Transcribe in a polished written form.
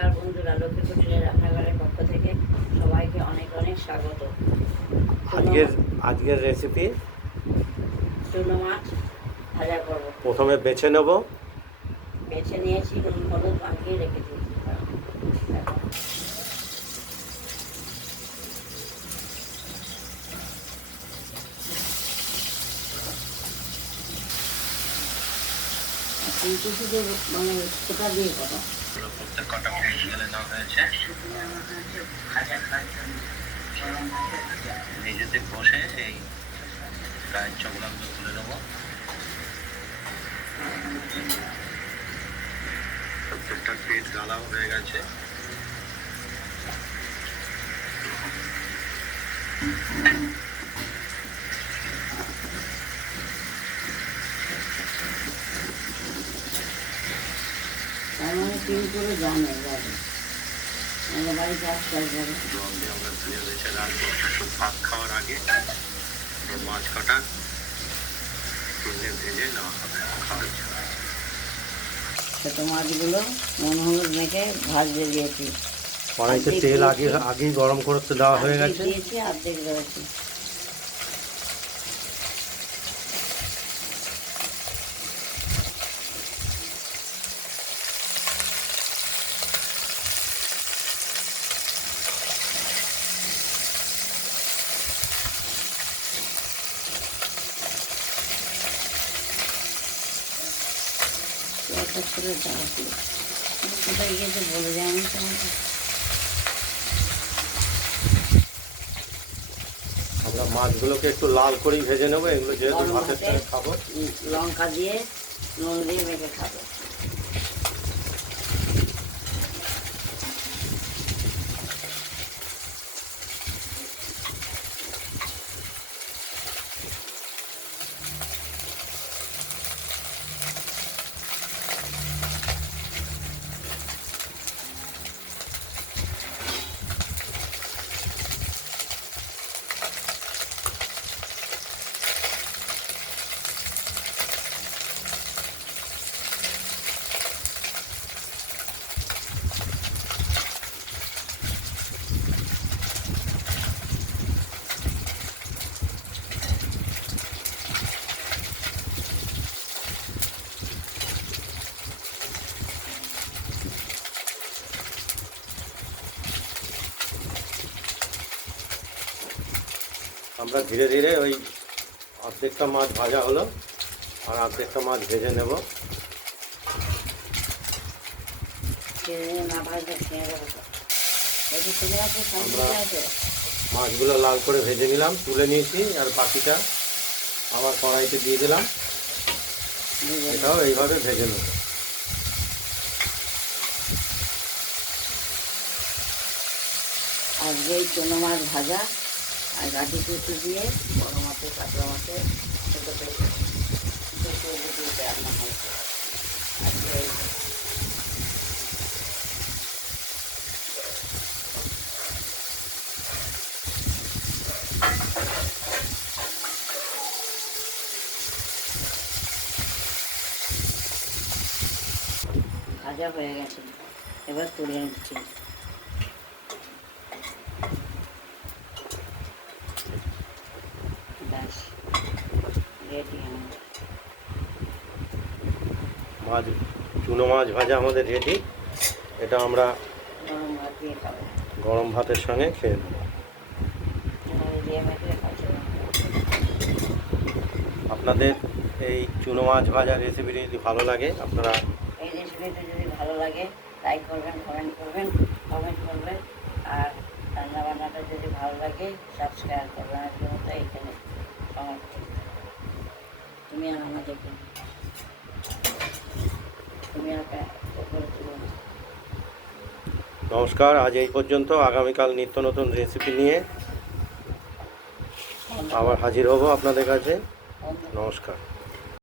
নমস্কার বন্ধুরা, লক্ষ্মী কুটিরের রান্নাঘরের পক্ষ থেকে সবাইকে অনেক অনেক স্বাগত। আজকের রেসিপি চুনো মাছ ভাজা করব। প্রথমে বেছে নেব। বেছে নিয়েছি, নুন হলুদ মাখিয়ে রেখে দিয়েছি। কিছু যে মানে কোটা দিয়ে করো প্রত্যেক কটা পিস গেলে দেওয়া হয়েছে ভাজা খাওয়ার জন্য নিজেতে বসে এই গায়ের চকলাগুলো তুলে নেবো। প্রত্যেকটা পিস গালাও হয়ে গেছে। তার মানে তিন করে জানে যাবে, আমাদের বাড়িতে আসতে যাবে। জল দিয়ে আমরা ধুয়ে বেছে রাখবো ভাত খাওয়ার আগে। মাছ কাটা তেলে ভেজে নেওয়া হবে খাওয়ার জন্য। ছোটো মাছগুলো নুন হলুদ মেখে ভাজতে দিয়েছি। কড়াইতে তেল আগেই গরম করতে দেওয়া হয়ে গেছে। দিয়েছি অর্ধেক রয়েছে। করে দেওয়া ছিল, কোথায় গিয়েছে বলে যায়নি তোমাকে। আমরা মাছগুলোকে একটু লাল করেই ভেজে নেবো, এগুলো যেহেতু ভাতের সাথে খাবো। লঙ্কা দিয়ে নুন দিয়ে মেখে খাবো। আমরা ধীরে ধীরে ওই অর্ধেকটা মাছ ভাজা হলো আর অর্ধেকটা মাছ ভেজে নেব। আমরা মাছগুলো লাল করে ভেজে নিলাম, তুলে নিয়েছি, আর বাকিটা আবার কড়াইতে দিয়ে দিলাম। এটাও এইভাবে ভেজে নেব। আজকে এই চুনো মাছ ভাজা আর গাঠি কুচি দিয়ে বড় মাছের কাতলা মাছের ছোটো দিয়ে রান্না হয়েছে। আজকে ভাজা হয়ে গেছে, এবার তুলে নিচ্ছি। মাছ চুনো মাছ ভাজা আমাদের রেডি। এটা আমরা গরম ভাতের সঙ্গে খেয়ে নেব। আপনাদের এই চুনো মাছ ভাজা রেসিপিটি যদি ভালো লাগে, আপনারা এই রেসিপিটি যদি ভালো লাগে লাইক করবেন, কমেন্ট করবেন। আর রান্নাবান্নাটা যদি ভালো লাগে সাবস্ক্রাইব করবেন। আজকের মতো এখানে সমাপ্ত। তুমি আর আমাদেরকে নমস্কার। আজ এই পর্যন্ত। আগামীকাল নিত্য নতুন রেসিপি নিয়ে আবার হাজির হব আপনাদের কাছে। নমস্কার।